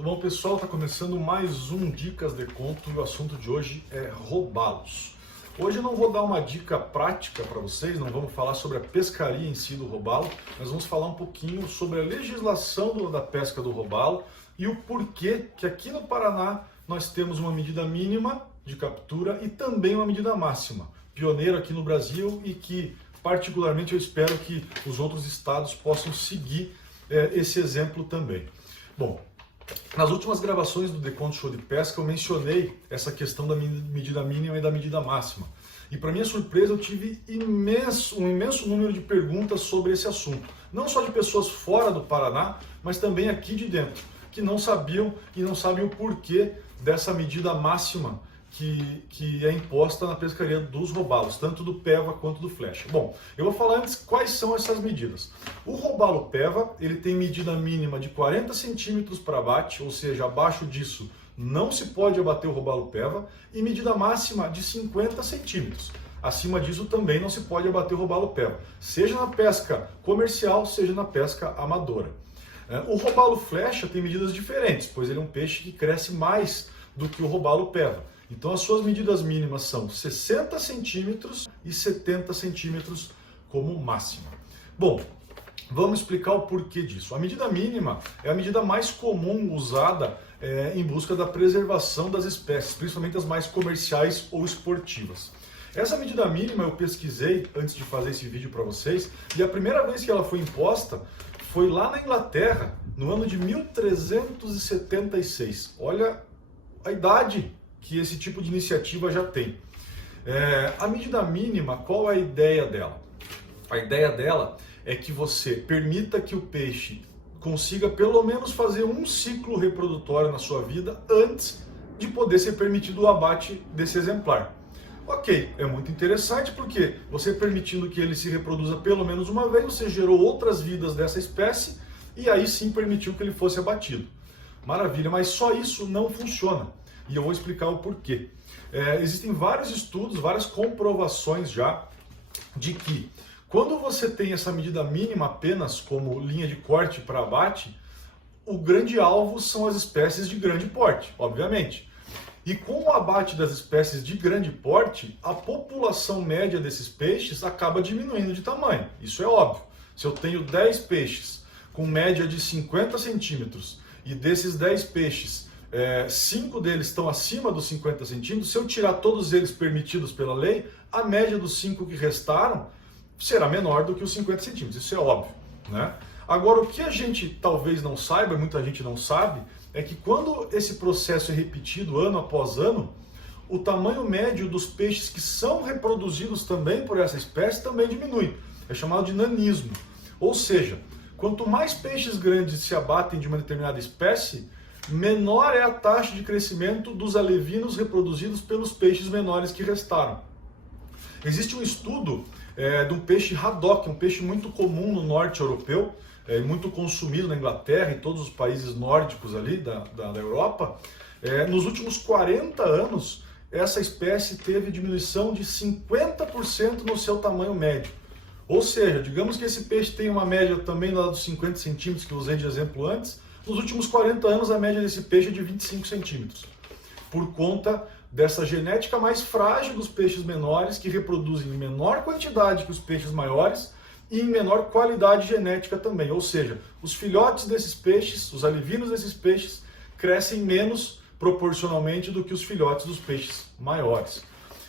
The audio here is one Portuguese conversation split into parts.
Tudo bom, pessoal? Está começando mais um Dicas de Conto e o assunto de hoje é robalos. Hoje eu não vou dar uma dica prática para vocês, não vamos falar sobre a pescaria em si do robalo, mas vamos falar um pouquinho sobre a legislação da pesca do robalo e o porquê que aqui no Paraná nós temos uma medida mínima de captura e também uma medida máxima, pioneiro aqui no Brasil e que particularmente eu espero que os outros estados possam seguir esse exemplo também. Bom, nas últimas gravações do The Conto Show de Pesca eu mencionei essa questão da medida mínima e da medida máxima. E para minha surpresa eu tive um imenso número de perguntas sobre esse assunto. Não só de pessoas fora do Paraná, mas também aqui de dentro, que não sabiam e não sabem o porquê dessa medida máxima que é imposta na pescaria dos robalos, tanto do peva quanto do flecha. Bom, eu vou falar antes quais são essas medidas. O robalo peva, ele tem medida mínima de 40 centímetros para abate, ou seja, abaixo disso não se pode abater o robalo peva, e medida máxima de 50 centímetros. Acima disso também não se pode abater o robalo peva, seja na pesca comercial, seja na pesca amadora. O robalo flecha tem medidas diferentes, pois ele é um peixe que cresce mais do que o robalo peva. Então as suas medidas mínimas são 60 centímetros e 70 centímetros como máxima. Bom, vamos explicar o porquê disso. A medida mínima é a medida mais comum usada em busca da preservação das espécies, principalmente as mais comerciais ou esportivas. Essa medida mínima eu pesquisei antes de fazer esse vídeo para vocês, e a primeira vez que ela foi imposta foi lá na Inglaterra, no ano de 1376. Olha a idade que esse tipo de iniciativa já tem. A medida mínima, qual é a ideia dela? A ideia dela é que você permita que o peixe consiga pelo menos fazer um ciclo reprodutório na sua vida antes de poder ser permitido o abate desse exemplar. Ok, é muito interessante porque você permitindo que ele se reproduza pelo menos uma vez, você gerou outras vidas dessa espécie e aí sim permitiu que ele fosse abatido. Maravilha, mas só isso não funciona. E eu vou explicar o porquê. Existem vários estudos, várias comprovações já de que quando você tem essa medida mínima apenas como linha de corte para abate, o grande alvo são as espécies de grande porte, obviamente. E com o abate das espécies de grande porte, a população média desses peixes acaba diminuindo de tamanho. Isso é óbvio. Se eu tenho 10 peixes com média de 50 centímetros e desses 10 peixes 5 deles estão acima dos 50 centímetros, se eu tirar todos eles permitidos pela lei, a média dos 5 que restaram será menor do que os 50 centímetros, isso é óbvio, né? Agora, o que a gente talvez não saiba, muita gente não sabe, é que quando esse processo é repetido ano após ano, o tamanho médio dos peixes que são reproduzidos também por essa espécie também diminui. É chamado de nanismo. Ou seja, quanto mais peixes grandes se abatem de uma determinada espécie, menor é a taxa de crescimento dos alevinos reproduzidos pelos peixes menores que restaram. Existe um estudo de um peixe haddock, um peixe muito comum no norte europeu, muito consumido na Inglaterra e todos os países nórdicos ali da Europa. Nos últimos 40 anos, essa espécie teve diminuição de 50% no seu tamanho médio. Ou seja, digamos que esse peixe tem uma média também lá dos 50 centímetros que eu usei de exemplo antes. Nos últimos 40 anos, a média desse peixe é de 25 centímetros, por conta dessa genética mais frágil dos peixes menores, que reproduzem em menor quantidade que os peixes maiores e em menor qualidade genética também. Ou seja, os filhotes desses peixes, os alevinos desses peixes, crescem menos proporcionalmente do que os filhotes dos peixes maiores.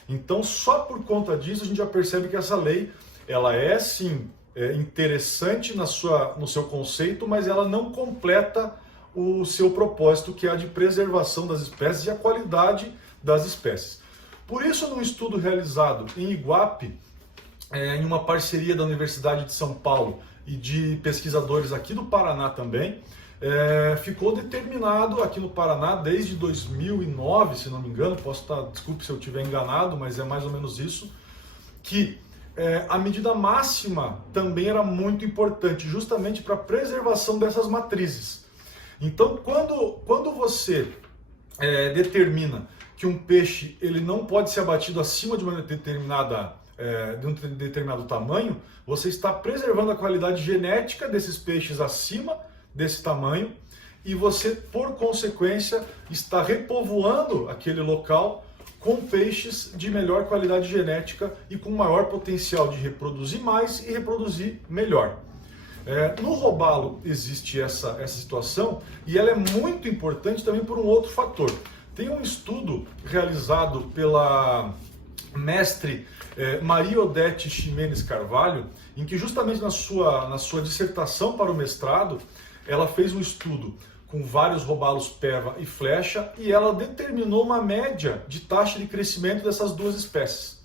Então, só por conta disso, a gente já percebe que essa lei, ela é sim interessante no seu conceito, mas ela não completa o seu propósito, que é a de preservação das espécies e a qualidade das espécies. Por isso, num estudo realizado em Iguape, em uma parceria da Universidade de São Paulo e de pesquisadores aqui do Paraná também, ficou determinado aqui no Paraná desde 2009, se não me engano, desculpe se eu estiver enganado, mas é mais ou menos isso, que a medida máxima também era muito importante, justamente para a preservação dessas matrizes. Então, quando você determina que um peixe ele não pode ser abatido acima de um determinado tamanho, você está preservando a qualidade genética desses peixes acima desse tamanho e você, por consequência, está repovoando aquele local com peixes de melhor qualidade genética e com maior potencial de reproduzir mais e reproduzir melhor. No robalo existe essa situação e ela é muito importante também por um outro fator. Tem um estudo realizado pela mestre Maria Odete Ximenes Carvalho, em que justamente na sua dissertação para o mestrado, ela fez um estudo com vários robalos peva e flecha, e ela determinou uma média de taxa de crescimento dessas duas espécies.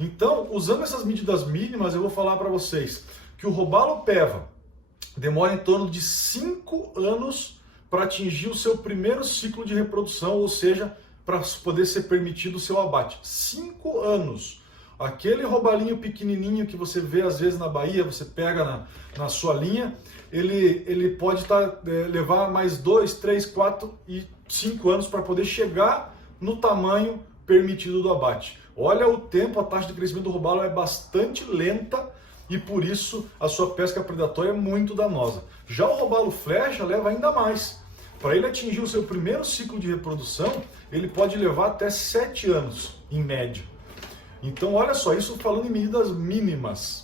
Então, usando essas medidas mínimas, eu vou falar para vocês que o robalo peva demora em torno de 5 anos para atingir o seu primeiro ciclo de reprodução, ou seja, para poder ser permitido o seu abate. 5 anos. Aquele robalinho pequenininho que você vê às vezes na Bahia, você pega na sua linha, ele pode levar mais 2, 3, 4 e 5 anos para poder chegar no tamanho permitido do abate. Olha o tempo, a taxa de crescimento do robalo é bastante lenta e por isso a sua pesca predatória é muito danosa. Já o robalo flecha leva ainda mais. Para ele atingir o seu primeiro ciclo de reprodução, ele pode levar até 7 anos, em média. Então, olha só, isso falando em medidas mínimas.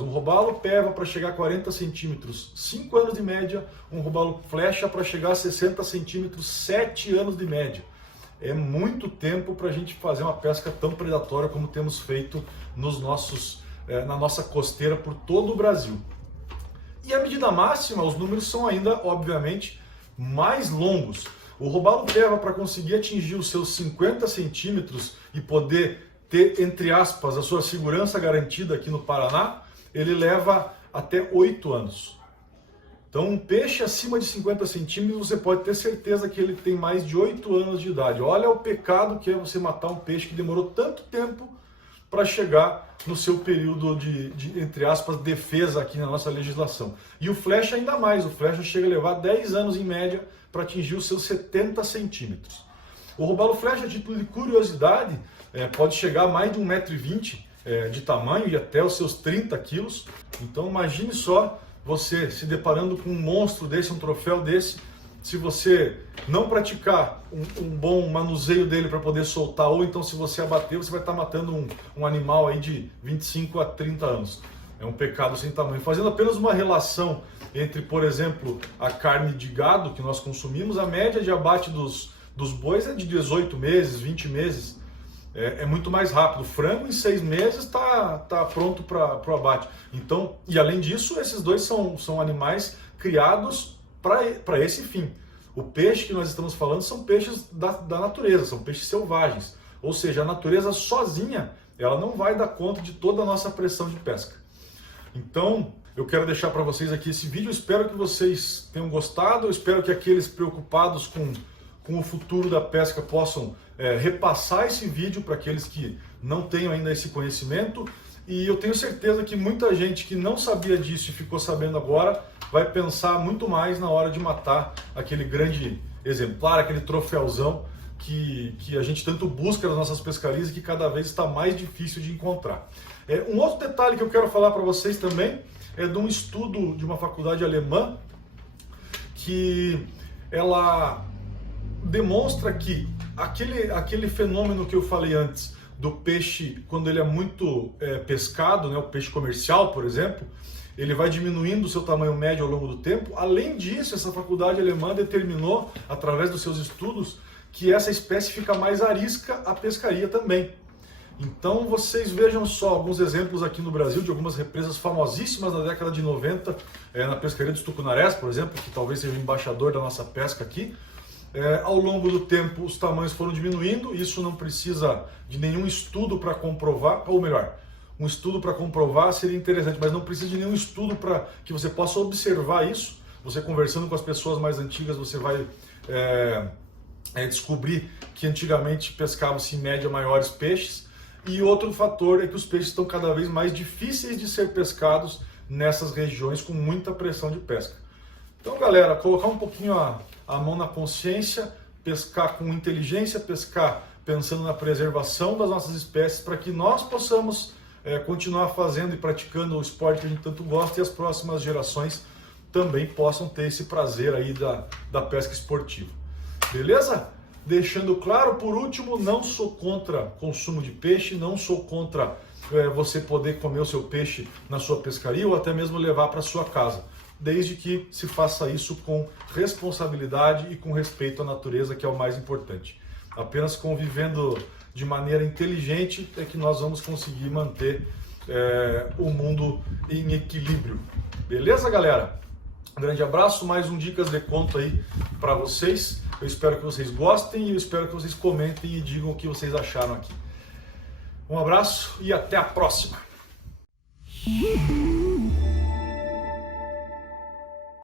Um robalo peva para chegar a 40 centímetros, 5 anos de média. Um robalo flecha para chegar a 60 centímetros, 7 anos de média. É muito tempo para a gente fazer uma pesca tão predatória como temos feito na nossa costeira por todo o Brasil. E a medida máxima, os números são ainda, obviamente, mais longos. O robalo peva, para conseguir atingir os seus 50 centímetros e poder ter, entre aspas, a sua segurança garantida aqui no Paraná, ele leva até 8 anos. Então, um peixe acima de 50 centímetros, você pode ter certeza que ele tem mais de 8 anos de idade. Olha o pecado que é você matar um peixe que demorou tanto tempo para chegar no seu período de, entre aspas, defesa aqui na nossa legislação. E o flecha ainda mais, o flecha chega a levar 10 anos em média para atingir os seus 70 centímetros. O robalo flecha, a título de curiosidade, pode chegar a mais de 1,20 m de tamanho e até os seus 30 quilos. Então imagine só você se deparando com um monstro desse, um troféu desse, se você não praticar um bom manuseio dele para poder soltar, ou então se você abater, você vai estar matando um animal aí de 25 a 30 anos. É um pecado sem tamanho. Fazendo apenas uma relação entre, por exemplo, a carne de gado que nós consumimos, a média de abate dos bois é de 18 meses, 20 meses. É muito mais rápido. O frango em 6 meses está pronto para o abate. Então, e além disso, esses dois são animais criados para esse fim. O peixe que nós estamos falando são peixes da natureza, são peixes selvagens. Ou seja, a natureza sozinha, ela não vai dar conta de toda a nossa pressão de pesca. Então, eu quero deixar para vocês aqui esse vídeo. Eu espero que vocês tenham gostado. Eu espero que aqueles preocupados com o futuro da pesca possam repassar esse vídeo para aqueles que não tenham ainda esse conhecimento. E eu tenho certeza que muita gente que não sabia disso e ficou sabendo agora vai pensar muito mais na hora de matar aquele grande exemplar, aquele troféuzão que a gente tanto busca nas nossas pescarias e que cada vez está mais difícil de encontrar. Um outro detalhe que eu quero falar para vocês também é de um estudo de uma faculdade alemã que ela demonstra que aquele fenômeno que eu falei antes do peixe, quando ele é muito pescado, né, o peixe comercial, por exemplo, ele vai diminuindo o seu tamanho médio ao longo do tempo. Além disso, essa faculdade alemã determinou, através dos seus estudos, que essa espécie fica mais arisca à pescaria também. Então vocês vejam só alguns exemplos aqui no Brasil de algumas represas famosíssimas na década de 90, na pescaria dos Tucunarés, por exemplo, que talvez seja o embaixador da nossa pesca aqui. Ao longo do tempo os tamanhos foram diminuindo, isso não precisa de nenhum estudo para comprovar, ou melhor, um estudo para comprovar seria interessante, mas não precisa de nenhum estudo para que você possa observar isso. Você conversando com as pessoas mais antigas, você vai descobrir que antigamente pescavam-se em média maiores peixes. E outro fator é que os peixes estão cada vez mais difíceis de ser pescados nessas regiões com muita pressão de pesca. Então, galera, colocar um pouquinho a mão na consciência, pescar com inteligência, pescar pensando na preservação das nossas espécies para que nós possamos continuar fazendo e praticando o esporte que a gente tanto gosta e as próximas gerações também possam ter esse prazer aí da da pesca esportiva. Beleza? Deixando claro, por último, não sou contra consumo de peixe, não sou contra você poder comer o seu peixe na sua pescaria ou até mesmo levar para sua casa, desde que se faça isso com responsabilidade e com respeito à natureza, que é o mais importante. Apenas convivendo de maneira inteligente é que nós vamos conseguir manter o mundo em equilíbrio. Beleza, galera? Um grande abraço, mais um Dicas de Conto aí para vocês. Eu espero que vocês gostem e eu espero que vocês comentem e digam o que vocês acharam aqui. Um abraço e até a próxima!